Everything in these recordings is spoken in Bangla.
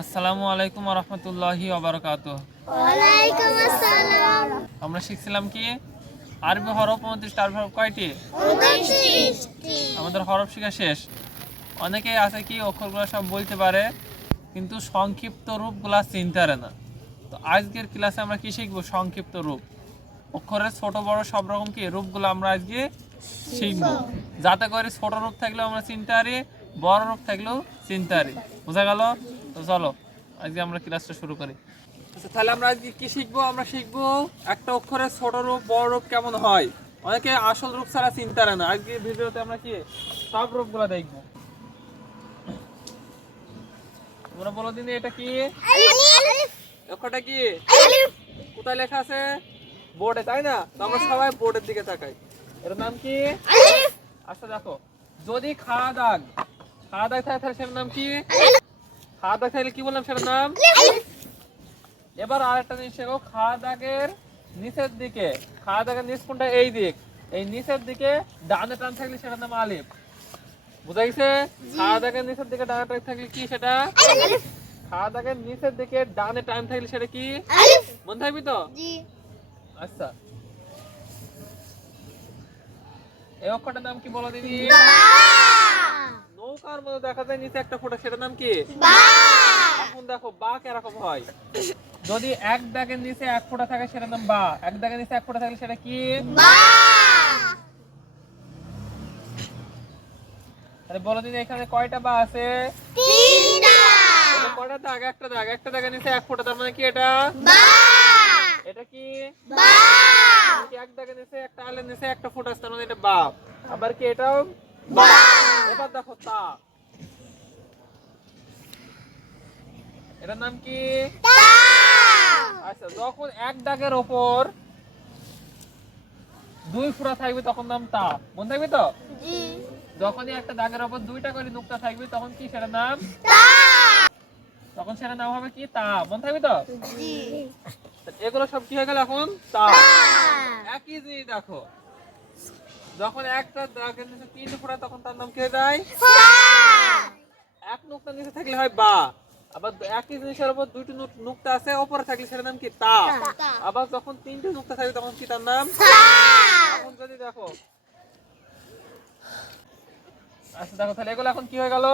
আসসালামু আলাইকুম রহমতুল্লাহি ওবরাকাত আমরা শিখছিলাম কি? আরবি হরফ উনত্রিশ টার হরফ কয়টি? আমাদের হরফ শেখা শেষ। অনেকেই আছে কি অক্ষরগুলো সব বলতে পারে কিন্তু সংক্ষিপ্ত রূপগুলা চিনতে পারে না। তো আজকের ক্লাসে আমরা কি শিখব? সংক্ষিপ্ত রূপ। অক্ষরের ছোট বড় সব রকম কি? রূপগুলো আমরা আজকে শিখব। যাতে করে ছোট রূপ থাকলেও আমরা চিনতে পারি বড় রূপ থাকলেও চিনতে পারি। বোঝা গেল? তো চলো, আজকে আমরা ক্লাসটা শুরু করি। আচ্ছা তাহলে আমরা আজকে কি শিখব? আমরা শিখব একটা ছোট রূপ, বড় রূপ কেমন হয়? অনেকে আসল রূপ ছাড়া চিনতে না। আজকে ভিডিওতে আমরা কি সব রূপগুলো দেখব? তোমরা বলো দিন, এটা কি? অক্ষরটা কি? কোথায় লেখা আছে? বোর্ডে, তাই না? তো আমরা সবাই বোর্ডের দিকে তাকাই। এর নাম কি? আচ্ছা দেখো। যদি খাওয়া দাগ খাওয়া দাগ থাকে, তাহলে সেটার নাম কি? খাওয়া দাগ থাকলে কি বললাম সেটার নাম? এবার আরেকটা জিনিস শেখো খাওয়া দাগের নিচের দিকে খাওয়া দাগের নিচ কোনটা? এই দিক। এই নিচের দিকে ডানে টান থাকলে সেটার নাম আলিফ। বুঝা গেছে? খাওয়া দাগের নিচের দিকে ডানে টান থাকলে কি সেটা? খাওয়া দাগের নিচের দিকে ডানে টান থাকলে সেটা কি? মনে থাকবি তো? আচ্ছা। এই অক্ষরটার নাম কি বলো দিদি? নৌকার মধ্যে দেখা যায় নিচে একটা ফোঁটা সেটার নাম কি? এখন দেখো বা কীরকম হয়। যদি এক দাগের নিচে এক ফোঁটা থাকে সেটার নাম বা। এক দাগের নিচে এক ফোঁটা থাকলে সেটা কি? তাহলে বলো দিদি এখানে কয়টা বা আছে? কয়টা দাগ? একটা দাগ। একটা দাগের নিচে এক ফোঁটা তার মানে কি এটা? এটা কি এক দাগের নিচে একটা আলের নিচে একটা ফোঁটা আছে তার মানে এটা বা। আবার কি এটাও? এবার দেখো তা। এটার নাম কি? আচ্ছা যখন এক দাগের ওপর দুই ফোঁটা থাকবে তখন নাম তা। মনে থাকবে তো? যখনই একটা দাগের ওপর দুইটা করে নুক্তা থাকবে তখন কি সেটার নাম? তখন সেটার নাম হবে কি? তা। মনে থাকবে তো? এগুলো সব কি হয়ে গেল এখন? তা। একই জিনিস দেখো। যখন একটা দাগের নিচে তিনটে ফোঁটা তখন তার নাম কি যায় এক নুক্তা নিচে থাকলে হয় বা। আবার একই জিনিসের উপর দুইটি নুক- নুক্তা আছে ওপরে থাকলে সেটার নাম কি তা। আবার যখন তিনটে নুক্তা থাকে তখন কি তার নাম? এখন যদি দেখো। আচ্ছা দেখো তাহলে এগুলো এখন কি হয়ে গেল?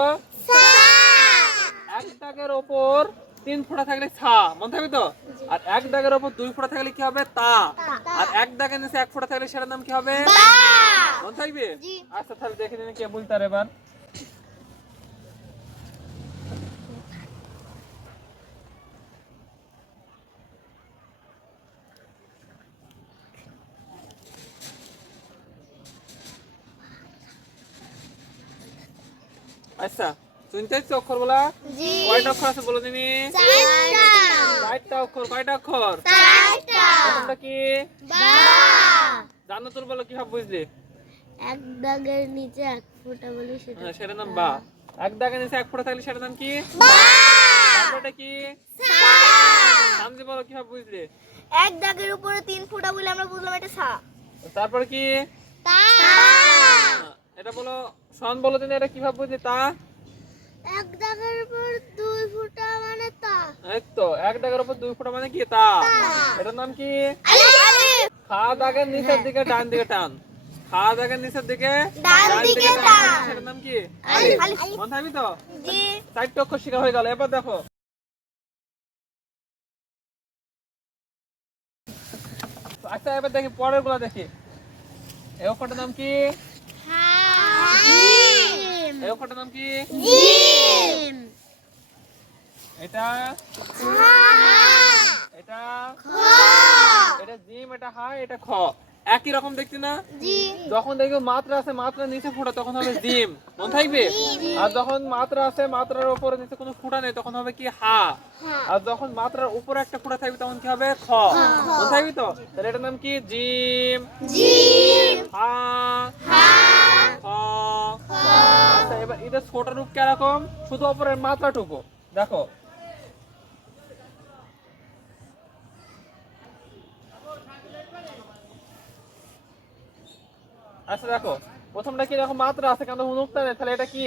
এক দাগের ওপর তিন ফোঁটা থাকলে ছা মনে থাকবে তো? আর এক দাগের ওপর দুই ফোঁটা থাকলে কি হবে? তা। আর এক দাগের নিচে এক ফোঁটা থাকলে সেটার নাম কি হবে? মনে থাকবে? আচ্ছা তাহলে দেখে নিন কে বলতে এবার। আচ্ছা শুনতে পাচ্ছ অক্ষরগুলা? জি। কয়টা অক্ষর আছে বলো তুমি? চারটা। অক্ষর কয়টা অক্ষর? চারটা। প্রথমটা কি? জানো তোর বলো কীভাবে বুঝলি? এক দাগের নিচে এক ফোঁটা বলি সেটা হ্যাঁ, সেটার নাম বা। এক দাগের নিচে এক ফোঁটা থাকলে সেটার নাম কি? তারপরটা কি? সামনে বলো কীভাবে বুঝলি? এক দাগের উপরে তিন ফোঁটা বলে আমরা বুঝলাম এটা সা। তারপর কি? তা। এটা বলো সন বলো দিন এটা কীভাবে বুঝলি? তা। এক দাগের উপর দুই ফোঁটা মানে তা। এই তো এক দাগের উপর দুই ফোঁটা মানে কি তা? এটার নাম কি? খাওয়া দাগের নিচের দিকে ডান দিকে টান। খাওয়া দাগের নিচের দিকে ডান দিকে টান। সেটার নাম কি? মনে থাকবি তো? জি। চারটে অক্ষর শেখা হয়ে গেল এবার দেখো। আচ্ছা এবার দেখি পরেরগুলা দেখি। এই অক্ষরটার নাম কি? জিম এই অক্ষরটার নাম কি? জিম। এটা? হা। এটা? খ। এটা জিম এটা হাই এটা খ। একই রকম দেখছি না? যখন দেখবে মাত্রা আছে মাত্রা নিচে ফোঁটা তখন হবে জিম। মন থাকবে? আর যখন মাত্রা আছে মাত্রার উপরে নিচে কোনো ফোঁটা নেই তখন হবে কি হা। আর যখন মাত্রার উপরে একটা ফোঁটা থাকবে তখন কি হবে? খ। মন থাকবি তো? তাহলে এটার নাম কি? জিম। জিম। হা। হা। আচ্ছা এবার এটা ছোট রূপ কীরকম? শুধু উপরের মাত্রাটুকু দেখো। আচ্ছা দেখো। প্রথমটা কি দেখো মাত্রা আছে কেন হুনুকটা নেই। তাহলে এটা কি?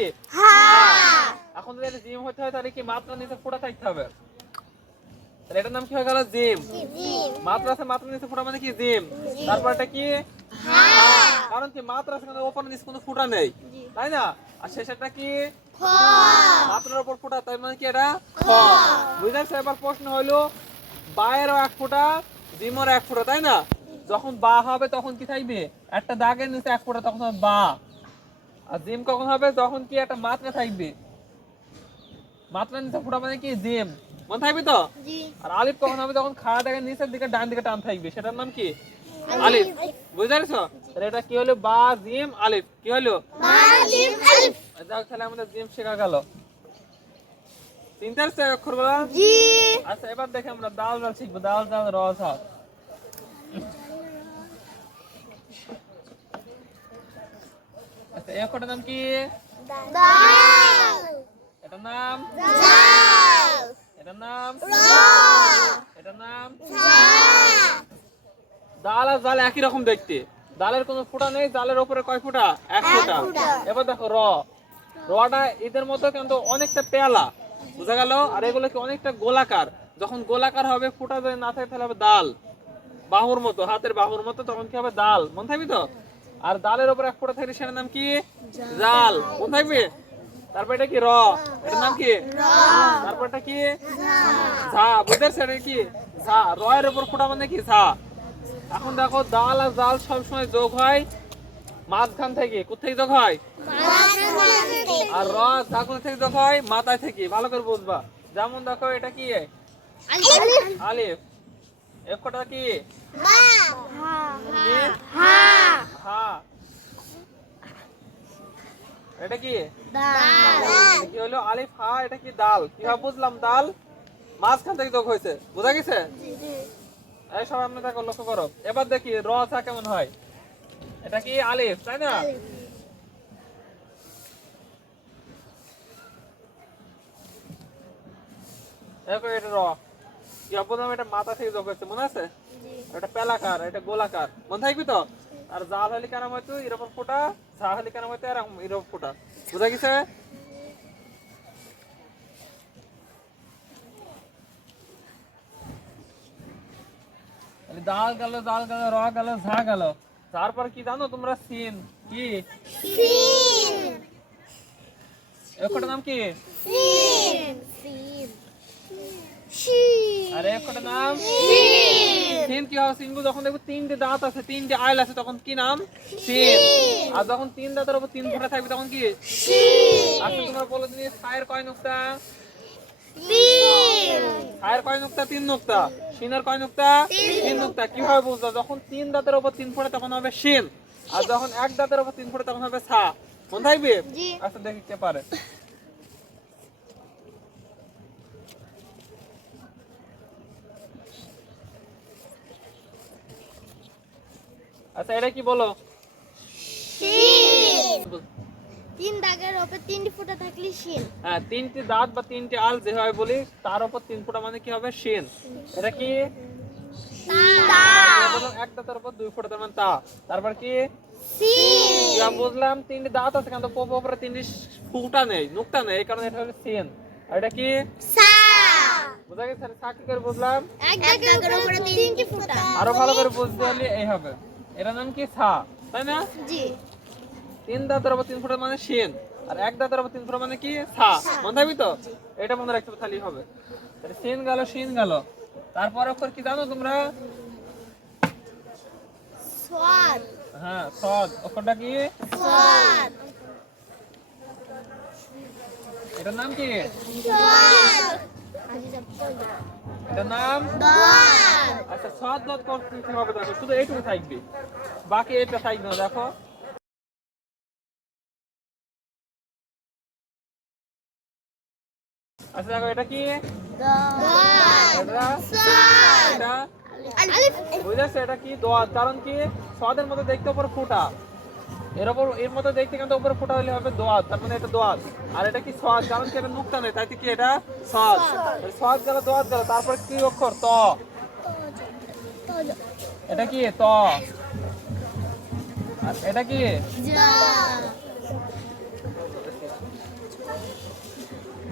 এখন যদি জিম হতে হয় তাহলে কি মাত্রা নিচে ফোটা থাকতে হবে? তাহলে এটার নাম কি হয়ে গেল? জিম। মাত্রা আছে মাত্রা নিচে ফোটা মানে কি? জিম। তারপর এটা কি? কারণ কি মাত্রা কিন্তু ওপরে নিচে কোনো ফোটা নেই। তাই না? আর শেষেরটা কি? মাত্রার উপর ফোটা তাই মানে কি এটা? খ। বুঝতে এবার প্রশ্ন হলো বায়েরও এক ফোঁটা জিমর এক ফোঁটা তাই না? যখন বা হবে তখন কি থাকবে? একটা দাগের নিচে এক ফোঁটা তখন হবে বা। আর জিম কখন হবে? যখন কি একটা মাত্রা থাকবে? মাত্রার নিচে ফুটা মানে কি? জিম। মনে থাকবে তো? আর আলিফ কখন হবে? যখন খাওয়া দাগের নিচের দিকে ডান দিকে টান থাকবে। সেটার নাম কি? আলিফ। বুঝতে পারছ? তাহলে এটা কি হলো? বা জিম আলিফ। কি হলো? আলিফ। আলিফ যাক তাহলে আমাদের জিম শেখা গেল। তিনটার সে অক্ষর বলা। জি। আচ্ছা এবার দেখে আমরা দাল জাল শিখব। দাল জাল র সা আচ্ছা এই অক্ষরটার নাম কি? দাল। এটার নাম? দাল এটার নাম? র। এটার নাম? ঝা ডাল আর জাল একই রকম দেখতে। ডালের কোনো ফুটা নেই জালের উপরে কয় ফুটা? এক ফোঁটা। এবার দেখো র। রটা এদের মতো কিন্তু অনেকটা পেয়ালা বুঝা গেল? আর এগুলো কি অনেকটা গোলাকার? যখন গোলাকার হবে ফোঁটা যদি না থাকে তাহলে হবে ডাল। বাহুর মতো হাতের বাহুর মতো তখন কি হবে ডাল? মনে থাকবি তো? আর ডালের উপর এক ফুটা থাকলে সেটার নাম কি? জাল। মনে থাকবে? তারপর এটা কি র? এটার নাম কি? তারপর এটা কি? ঝা। বুঝতে পারছ এটা কি? ঝা। রয়ের উপর ফুটা মানে কি? ঝা। এখন দেখো দাল আর জাল সবসময় যোগ হয় মাঝখান থেকে কোথেকে যোগ হয়? আর র ঝা কোথা থেকে যোগ হয় মাথায় থেকে, ভালো করে বুঝবা। যেমন দেখো এটা কি? আলিফ। আলিফ এক কটা কি? কি? এটা কি? দাল কি হলো? আলিফ, হা, এটা কি ডাল কীভাবে বুঝলাম ডাল মাঝখান থেকে যোগ হয়েছে। বোঝা গেছে? এই সব আপনি দেখো লক্ষ্য করো। এবার দেখি র চা কেমন হয়? এটা কি আলিফ তাই না? এটা র। অবদাম এটা মাথা থেকে যোগ হচ্ছে মনে আছে? এটা পেলাকার এটা গোলাকার। মনে থাকবি তো? আর জাল হলে কেন হয়তো এরকম ফোটা ঝা হলে কেন হয়তো এরকম এরকম ফোটা। বুঝা গেছে? ডাল গেল ডাল গেল র গেল ঝা গেল। তারপর কি জানো তোমরা? সিন। কি? একটা নাম কি? আরে একটা নাম? সিন। কি হবে? সিনগুলো যখন দেখব তিনটে দাঁত আছে তিনটে আইল আছে তখন কি নাম? সিন। আর যখন তিন দাঁতের উপর তিন ফোঁটা থাকবে তখন কি? আচ্ছা তোমরা বলো দিন ছায়ের কয় নুক্তা? ছায়ের কয় নুক্তা? তিন নুক্তা। সিনের কয় নুক্তা? তিন। নুক্তা। কীভাবে বুঝলো? যখন তিন দাঁতের উপর তিন ফোঁটা তখন হবে সিন আর যখন এক দাঁতের উপর তিন ফোঁটা তখন হবে ছা। মনে থাকবে? আচ্ছা দেখি কে পারে। আচ্ছা এটা কি বলো? তিন দাগের উপরে তিনটি ফুটা থাকলে শিন হ্যাঁ তিনটি দাঁত বা তিনটি আল যেভাবে বলি তার উপর তিন ফোঁটা মানে কি হবে? শিন এটা কি? এক দাঁতের উপর দুই ফোঁটা তার মানে তা। তারপর কি? যা বুঝলাম তিনটি দাঁত আছে কিন্তু পোপ উপরে তিনটি ফুটা নেই নুকটা নেই এই কারণে এটা হলো সিন আর এটা কি? বুঝা গেছে? সা কি করে বুঝলাম? আরও ভালো করে বুঝতে হলে এই হবে। এটার নাম কি সা? তাই না? জি। তিন দাঁতের উপর তিন ফোঁটা মানে শিন। আর এক দাঁতের উপর তিন ফোঁটা মানে কি? সা মনে থাকবি তো? এটা মনে রাখতে খালি হবে। তাহলে সিন গেল শিন গেল। তারপর অক্ষর কি জানো তোমরা? হ্যাঁ সদ। অক্ষরটা কি? স্বাদ এটার নাম কি? এটার নাম? আচ্ছা সদ দত করতে হবে দেখো। শুধু এইটুকু থাকবে। বাকি এটা থাকবে না দেখো। আচ্ছা দেখো এটা কি? বুঝেছে এটা কি দোয়াত কারণ কি? সদের মতো দেখতে উপর ফুটা। এর উপর এর মতো দেখতে কিন্তু উপরে ফুটা হলে হবে দোয়াত তার মানে এটা দোয়াত আর এটা কি সদ কারণ কি এটা নুকতা নেই তাই কি এটা সদ সদ গেল দোয়াত গেল। তারপর কি অক্ষর? ত। এটা কি? ত। আর এটা কি জা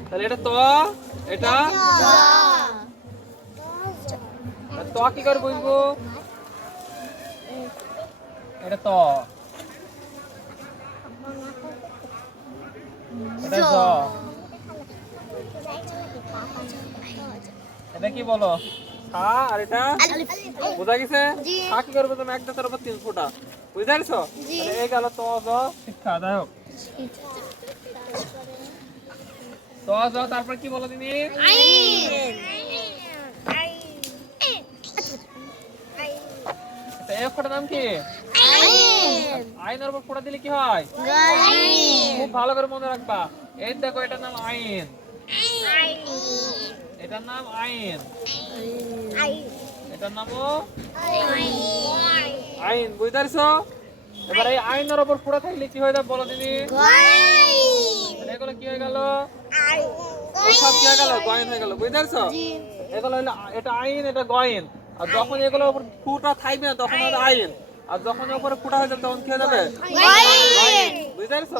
তাহলে এটা ত এটা? ত কি করে বুঝব? এটা ত। এটা জ। এটা কি বলো? খা আর এটা? বোঝা গেছে? জি। খা কি করবে তুমি? এক দাঁতের উপর তিন ফুটা। বুঝতে পারছ এই গেল ত জ। শিক্ষা যাই হোক। ত তারপর কি বলো তুমি এই নাম কি? আইনের উপর ফোঁটা দিলে কি হয়? খুব ভালো করে মনে রাখবা। এই দেখো এটার নাম আইন। এটার নাম আইন। এটার নামও আইন। বুঝতে পারছ? এবার এই আইনের উপর ফোঁটা থাকলে কি হয়ে যাবে বলো দিদি? এগুলো কি হয়ে গেল? সব কি হয়ে গেল? গয়ন হয়ে গেল বুঝতে পারছ এগুলো হলো এটা আইন এটা গয়ন। আর যখন এগুলো উপর ফুটা থাকবে না তখন হবে আইন। আর যখন উপরে ফুটা হয়ে যাবে তখন কি হয়ে যাবে? বুঝতে পারছ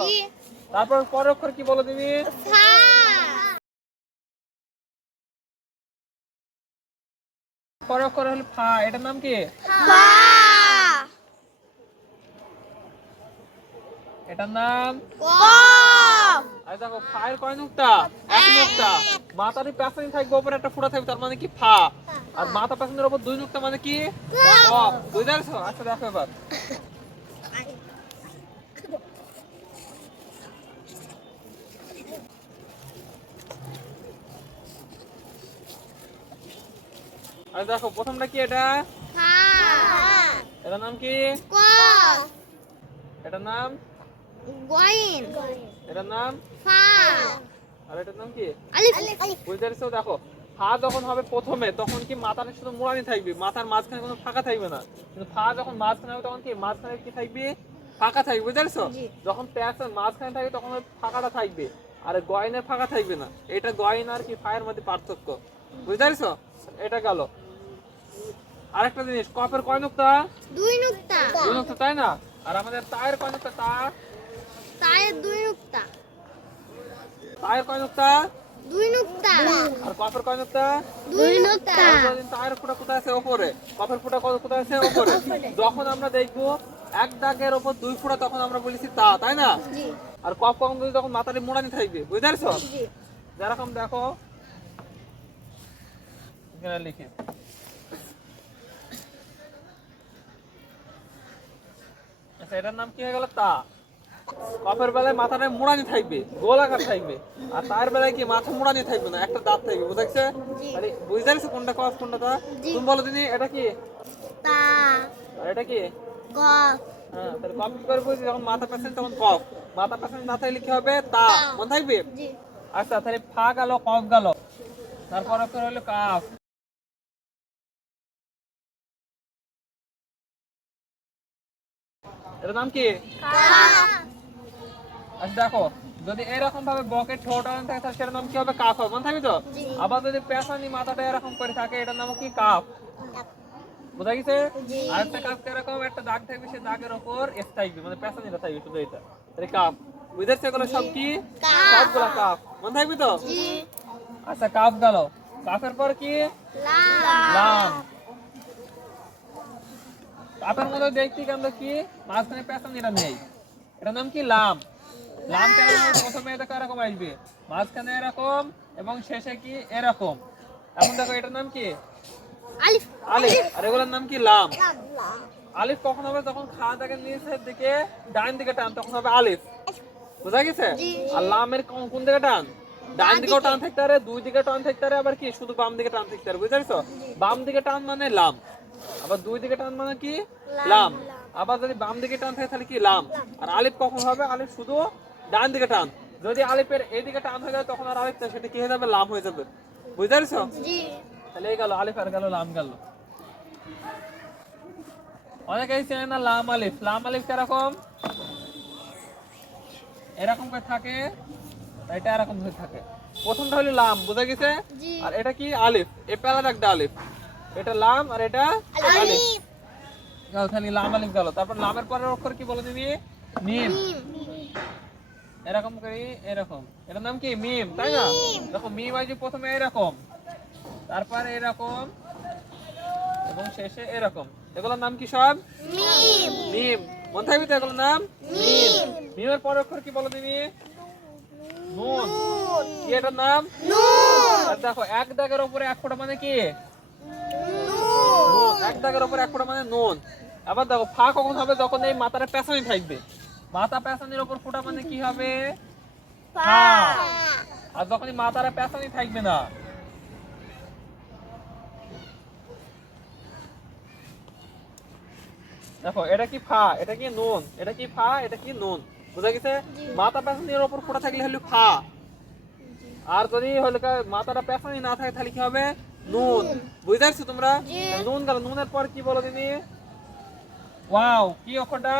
তারপর পরের অক্ষর কি বলো তুমি পরের অক্ষর হলো ফা এটার নাম কি? এটার নাম? আর দেখো ফায়ের কয় নুক্তা? এক নুক্তা। মাথার পেছনে থাকবে উপরে একটা ফুটা থাকবে তার মানে কি ফা? আর মাথা পেছনের উপর দুই নুক্তা মানে কি? বুঝতে পারছ? আচ্ছা দেখো এবার। আর দেখো প্রথমটা কি এটা? এটার নাম কি? এটার নাম? এটার নাম? আর এটার নাম কি? বুঝতে পারছ? দেখো ফা যখন হবে প্রথমে তখন কি মাথার শুধু মুড়ানি থাকবে? মাথার মাঝখানে কোনো ফাঁকা থাকবে না। কিন্তু ফা যখন মাঝখানে হবে তখন কি মাঝখানে কি থাকবে? ফাঁকা থাকবে বুঝতে পারছ? যখন প্যাঁচের মাঝখানে থাকবে তখন ফাঁকাটা থাকবে। আর গয়নের ফাঁকা থাকবে না। এটা গয়ন আর কি ফায়ের মধ্যে পার্থক্য। বুঝতে পারছ? এটা গেল। আরেকটা জিনিস কপের কয় নুক্তা? দুই নুক্তা। দুই নুক্তা তাই না? আর আমাদের তায়ের কয় নুক্তা? তা তায়ের দুই নুক্তা। তায়ের কয় নুক্তা? দুই নুক্তা। আর কয় নুক্তা? দুই নুক্তা। তায়ের ফুটা কোথায় আছে? কপের ফুটা কত কোথায় আছে? ওপরে। যখন আমরা দেখব এক দাগের ওপর দুই ফুটা তখন আমরা বলেছি তা তাই না? আর কপ কখন যদি তখন মাথাটি মোড়ানি থাকবে। বুঝতে পারছ? যেরকম দেখো লিখে। আচ্ছা এটার নাম কি হয়ে গেল? তা। কপের বেলায় মাথাটা মোড়ানি থাকবে গোল আকার থাকবে। আর তার বেলায় কি মাথা মোড়ানি থাকবে না একটা দাঁত থাকবে বুঝতে আরে বুঝতে পারছ কোনটা কপ কোনটা তা তুমি বলো দিনি এটা কি? আর এটা কি? হ্যাঁ তাহলে কপ কি করে বুঝছি যখন মাথা পেছনে তখন কপ মাথা পেছনে না থাকলে কি হবে? তা। মনে থাকবে? আচ্ছা তাহলে ফা গেল কফ গেল। তারপর অক্ষর হলো কাফ। এটার নাম কি? আচ্ছা দেখো যদি এরকম ভাবে বকে ঠোঁট থাকে তাহলে সেটার নাম কি হবে? কাফ হবে মনে থাকবে তো? আবার যদি পেছানি মাথাটা এরকম করে থাকে এটার নাম কি? কাফ। বোঝা গেছে? আর একটা কাফ এরকম একটা দাগ থাকবে সেই দাগের উপর এস থাকবে মানে পেছানিটা থাকবে শুধু এটা। তাহলে কাফ। বুঝেছে এগুলো সব কি? সবগুলো কাফ। মনে থাকবে তো? আচ্ছা কাফ গেল। কাফের পর কি? লাম। কাফের মধ্যে দেখতে কেন কি? মাঝখানে পেছন নেই। এটার নাম কি? লাম। লাম প্রথমে এটা এরকম আসবে। মাঝখানে এরকম এবং শেষে কি এরকম। এখন দেখো এটার নাম কি? আলিফ। আলিফ। আর এগুলোর নাম কি? লাম। আলিফ কখন হবে? যখন খাওয়া নিচের দিকে ডান দিকে টান তখন হবে আলিফ। বুঝা গেছে? আর লামের কোন কোন দিকে টান? ডান দিকেও টান থাকতে পারে দুই দিকে টান থাকতে পারে আবার কি? শুধু বাম দিকে টান থাকতে পারে বুঝতে পারছ বাম দিকে টান মানে লাম। আবার দুই দিকে টান মানে কি? লাম আবার যদি বাম দিকে টান থাকে তাহলে কি? লাম। আর আলিফ কখন হবে? আলিফ শুধু ডান দিকে টান। যদি আলিফের এই দিকে টান হয়ে যায় তখন আর আলিফ সেটা কি হয়ে যাবে? লাম হয়ে যাবে। বুঝতে পারছ? জি। তাহলে এই গেল আলিফ আর গেল লাম গেল। অনেকেই চেনে না লাম আলিফ। লাম আলিফ কীরকম? এরকম করে থাকে। এটা এরকম করে থাকে। প্রথমটা হলো লাম বুঝা গেছে। আর এটা কি? আলিফ। এ পেলা একটা আলিফ। এটা লাম আর এটা আলিফ। তাহলে লাম আলিফ গেল। তারপর লামের পরের অক্ষর কি বলে দিবি মিম এরকম করি এরকম। এটার নাম কি? মিম তাই না? দেখো মিম আছে প্রথমে এরকম। তারপর এরকম। এবং শেষে এরকম। এগুলোর নাম কি সব? মিম। মিম। মনে থাকবি তো এগুলোর নাম? মিম। মিমের পরের অক্ষর কি বলো তুমি নুন। কি এটার নাম? নুন। দেখো এক দাগের উপরে এক ফোঁটা মানে কি? এক দাগের উপরে এক ফোঁটা মানে নুন। আবার দেখো ফা কখন হবে? যখন এই মাথাটা পেছনে থাকবে। মাথা পেছনের উপর ফোঁটা মানে কি হবে? আর যখন এই মাথাটা পেছনে থাকবে না। দেখো এটা কি ফা? এটা কি নুন? এটা কি ফা? এটা কি নুন? বুঝা গেছে? মাথা পেছনের উপর ফোঁটা থাকলে হলো ফা। আর যদি হলো মাথাটা পেছনে না থাকে তাহলে কি হবে? নুন। বুঝতে পারছ তোমরা। নুন গেল। নুনের পর কি বলো দিনি ওয়াও। কি অক্ষরটা?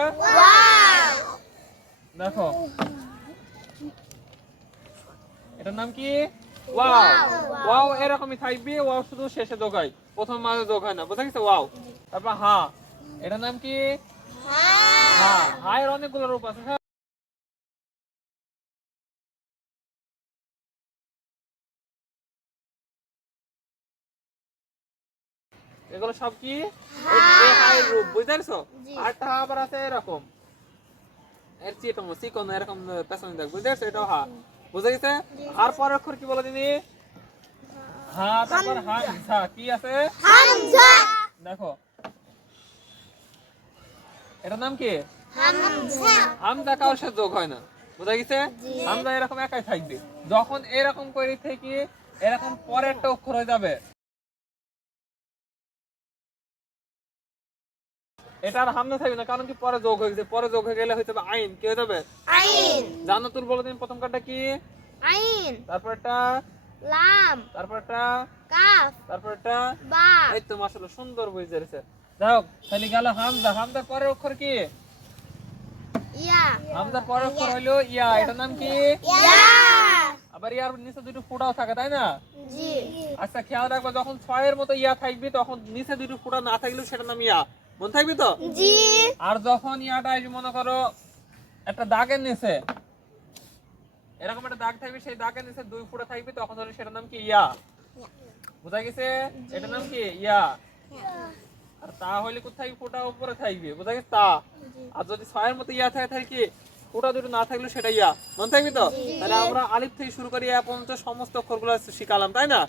দেখো। এটার নাম কি? ওয়াও ওয়াও এরকমই থাকবে ওয়াও শুধু শেষে দোকায় প্রথম মাঝে দোকায় না বুঝা গেছে ওয়াও তারপর হা। এটার নাম কি? হা। হা। এর অনেকগুলো রূপ আছে হ্যাঁ। এগুলো সব কি? রূপ বুঝতে পারছ? জি। আরটা আবার আছে এরকম। এর চিকন এরকম পেছনে দেখ বুঝতে পারছ? এটাও হা বুঝে গেছে? আর পরের অক্ষর কি বলে দিনি হা তারপর হামজা কি আছে? হামজা। দেখো। এটার নাম কি? হামজা। হামজা সাথে যোগ হয় না বুঝা গেছে? হামজা এরকম একাই থাকবে। যখন এরকম করে থেকে এরকম পরেরটা অক্ষর হয়ে যাবে। এটা আর হামজা থাকবে না কারণ কি পরে যোগ হয়ে গেছে পরে যোগ হয়ে গেলে যাবে আইন। কি হয়ে যাবে? আইন। জান্নাতুল বলে দিন প্রথম কি? আইন। তারপর একটা লাম। তারপর একটা কাফ। তারপর একটা বা। এই তো মাশাআল্লাহ সুন্দর যাও তাহলে গেল হামজা। হামজার পরের অক্ষর কি? ইয়া। হামজার পরের অক্ষর হলো ইয়া। এটার নাম কি? ইয়া। আবার ইয়ার নিচে দুটো ফোঁটাও থাকে তাই না? জি। আচ্ছা খেয়াল রাখব যখন ছয়ের মতো ইয়া থাকবে তখন নিচে দুটো ফুটা না থাকলেও সেটার নাম ইয়া। মনে থাকবে তো? জি। আর যখন ইয়াটা আসবে মনে করো একটা দাগের নিচে এরকম একটা দাগ থাকবে সেই দাগের নিচে দুই ফোঁটা থাকবে তখন হলো সেটার নাম কি? ইয়া। বোঝা গেছে? এটার নাম কি? ইয়া। আর তা হলে কোথায়? ফোঁটা উপরে থাকবে বোঝা গেছে? তা। আর যদি ছয়ের মতো ইয়া থাকে তাহলে কি? ফোঁটা দুটো না থাকলে সেটা ইয়া। মনে থাকবে তো? তাহলে আমরা আলিফ থেকে শুরু করি ইয়া পর্যন্ত সমস্ত অক্ষরগুলো শিখালাম তাই না?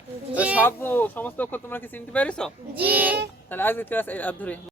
সব সমস্ত অক্ষর তোমরা কি চিনতে পেরেছ? তাহলে আজকে ক্লাস ধরে